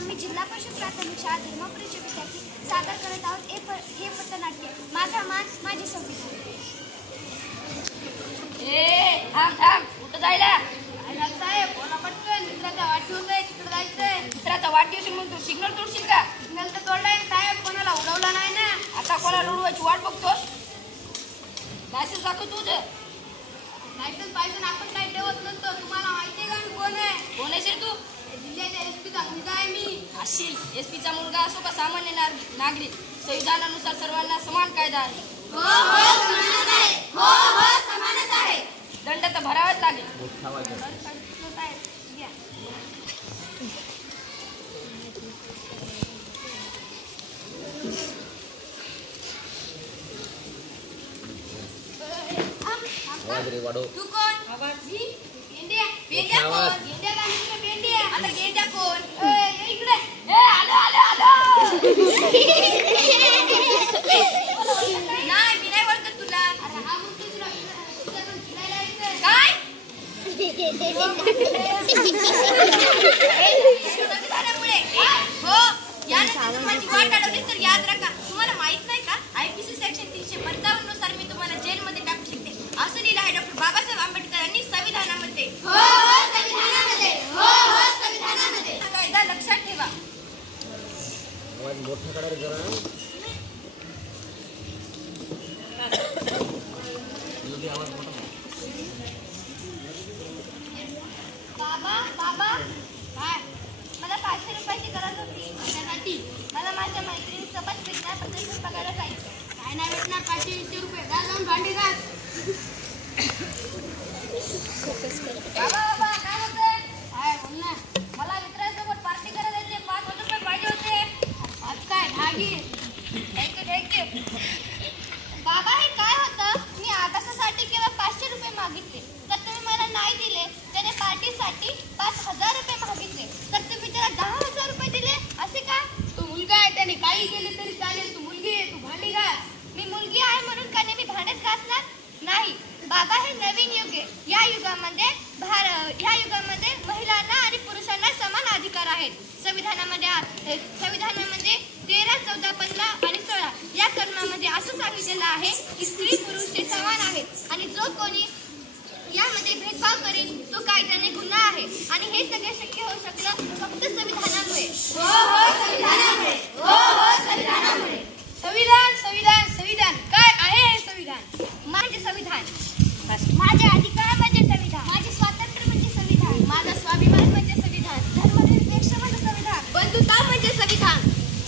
आम्ही जिल्हा परिषद प्राथमिक शाळा धर्मपुरीचे विद्यार्थी सादर करत आहोत हे पथनाट्य माझा मान माझे संविधान. कुठं जायला साहेब बोला पटकन. मित्राचा वाढदिवस आहे, तिकडे जायचंय. मित्राचा वाढदिवस म्हणून तू सिग्नल तोडशील का? सिग्नल तर तोडलाय साहेब, कोणाला उडवला नाही ना. आता कोणाला उडवायची वाट बघतोस? लायसन्स दाखव तुझं. लायसन्स पाहिजे आपण काही ठेवत नसतो. तुम्हाला माहिती आहे का कोण आहे? कोण आहेस रे तू? जिल्ह्याच्या एसपीचा मुलगा आहे मी. असशील एसपीचा मुलगा असो का सामान्य नागरिक, संविधानानुसार सर्वांना समान कायदा आहे. हो समानच आहे. हो समानच आहे. दंड तर भरावाच लागेल. तू कोण? गेंड्या. गेंड्या कोण? गेंड्या का मित्र गेंड्या? आता गेंड्या कोण? इकडे. नाही मी नाही ओळखत तुला. अरे हा म्हणतो तुला काय? संविधानामुळे हो यानंतर माझी वाट अडवली तर याद राखा. तुम्हाला माहित नाही का IPC सेक्शन 355 नुसार मी तुम्हाला जेलमध्ये टाकू शकते असं लिहिलं आहे डॉक्टर बाबासाहेब आंबेडकरांनी संविधानामध्ये. हो संविधानामध्ये. हो संविधानामध्ये. हा कायदा लक्षात ठेवा. बाबा काय? मला 500 रुपयाची गरज होती. माझ्यासाठी मला माझ्या मैत्रिणीसोबत फिरण्याबद्दल बघायला जायचं. काय नाही भेटणार 500 रुपये. जाऊन भांडी घाल. बाबा काय होतंय? काय बोल ना. मला मित्रांसोबत पार्टी करायला जायचे. 500 रुपये पाहिजे होते. आज काय भागी थँक्यू. बाबा हे काय होतं? मी अभ्यासासाठी केवळ 500 रुपये मागितले तर तुम्ही मला नाही दिले. त्याने पार्टीसाठी 5000 रुपये मागितले तर तुम्ही त्याला 10,000 रुपये दिले. असे का? तू मुलगा आहे, त्याने काही केले तरी चालेल. तू मुलगी आहे, तू भांडी घाल. मी मुलगी आहे म्हणून का मी भांडत घासणार नाही. बाबा हे नवीन युग आहे. या युगामध्ये महिलांना आणि पुरुषांना समान अधिकार आहेत. संविधानामध्ये 13, 14, 15 आणि 16 या कलमामध्ये असं सांगितलेलं आहे की स्त्री पुरुष हे समान आहेत आणि जो कोणी यामध्ये भेदभाव करेल तो कायद्याने गुन्हा आहे. आणि हे सगळे शक्य होऊ शकलं फक्त संविधानामुळे. हो संविधानामुळे. हो संविधानामुळे. संविधान काय आहे हे संविधान? माझे संविधान. माझे अधिकार म्हणजे संविधान. माझे स्वातंत्र्य म्हणजे संविधान. माझा स्वाभिमान म्हणजे संविधान. धर्मनिरपेक्ष म्हणजे संविधान. बंधुता म्हणजे संविधान.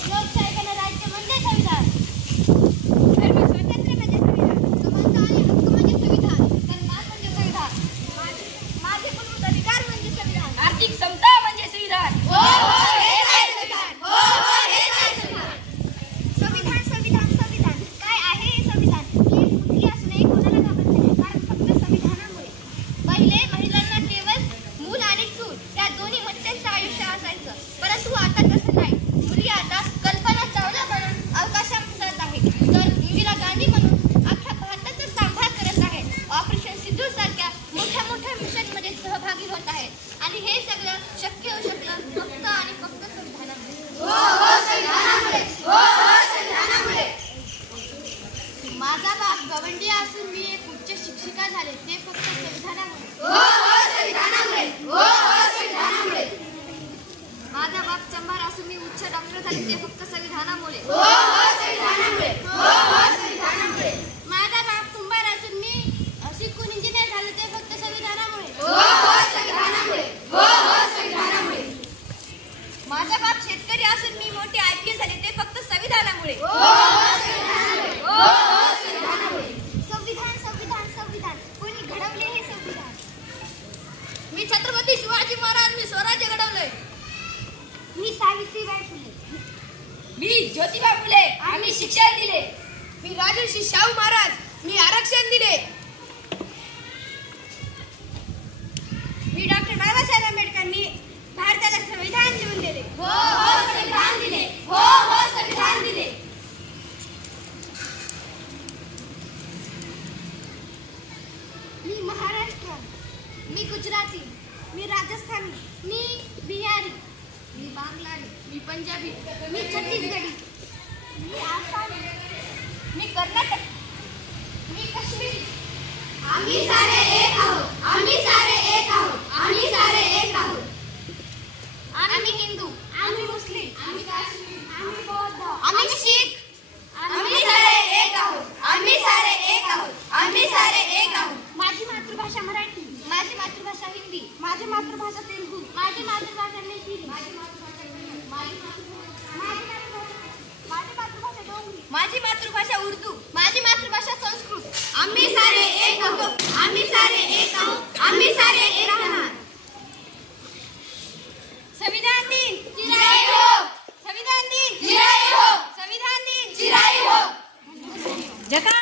लोकशाही गणराज्य म्हणजे संविधान. धर्म स्वातंत्र्य म्हणजे संविधान. समानता आणि हक्क म्हणजे संविधान. सन्मान म्हणजे संविधान. माझे मूलभूत अधिकार म्हणजे संविधान. आर्थिक समता म्हणजे संविधान. हो हेच आहे संविधान. हो हेच आहे संविधान. संविधान काय आहे हे संविधान? ही मुलगी असूनही कोणाला घाबरत नाही कारण फक्त संविधानामुळे. पहिले महिलांना केवळ मूल आणि चूल या दोन्ही मत्यांचं आयुष्य असायचं परंतु आता तसं नाही. मुली आता कल्पना चावला म्हणून अवकाशात जात आहे तर इंदिरा गांधी म्हणून अख्ख्या भारताचा सांभाळ करत आहेत. ऑपरेशन सिंधू सारख्या मोठ्या मिशनमध्ये सहभागी होत आहेत आणि हे सगळं शक्य होऊ शकलं फक्त आणि फक्त संविधानामुळे. हो संविधानामुळे. हो संविधानामुळे. माझा बाप गवंडी असून मी एक उच्च शिक्षिका झाले ते फक्त संविधानामुळे. हो संविधानामुळे. हो संविधानामुळे. माझा बाप चंबार असून मी उच्च डॉक्टर झाले ते फक्त संविधानामुळे. हो संविधानामुळे. हो संविधानामुळे. माझा बाप कुंभार असून मी शिकून इंजिनियर झाले ते फक्त संविधानामुळे. हो संविधानामुळे. हो संविधानामुळे. माझा बाप शेतकरी असून मी मोठे IPS झाले ते फक्त संविधानामुळे. हो संविधानामुळे. हो संविधानामुळे. संविधान कोणी घडवले हे संविधान? मी छत्रपती शिवाजी महाराज. मी स्वराज्य घडवलंय. मी सावित्रीबाई फुले. मी ज्योतिबा फुले. आम्ही शिक्षण दिले. मी राजर्षी शाहू महाराज. मी आरक्षण दिले. मी डॉक्टर बाबासाहेब आंबेडकरांनी भारताला संविधान लिहून दिले. हो संविधान दिले. हो संविधान दिले. मी महाराष्ट्र. मी गुजराती. मी राजस्थानी. मी बिहारी. मी मारवाडी, मी पंजाबी, मी छत्तीसगडी, मी आसामी, मी कर्नाटक, मी काश्मीरी. आम्ही सारे एक आहोत, आम्ही सारे एक आहोत, आम्ही सारे एक आहोत. आम्ही हिंदू, आम्ही मुस्लिम, आम्ही काश्मीरी, आम्ही बौद्ध, आम्ही शीख. आम्ही सारे एक आहोत, आम्ही सारे एक आहोत, आम्ही सारे एक आहोत. माझी मातृभाषा मराठी, माझी मातृभाषा हिंदी, माझी मातृभाषा तेलुगू, माझी मातृभाषा मैथिली, माझी मातृभाषा डोंगरी, माझी मातृभाषा उर्दू, माझी मातृभाषा संस्कृत. आम्ही सारे एक आहोत, आम्ही सारे एक आहोत, आम्ही सारे एक आहोत. संविधान दिन जिराई हो, संविधान दिन जिराई हो, संविधान दिन जिराई हो. जका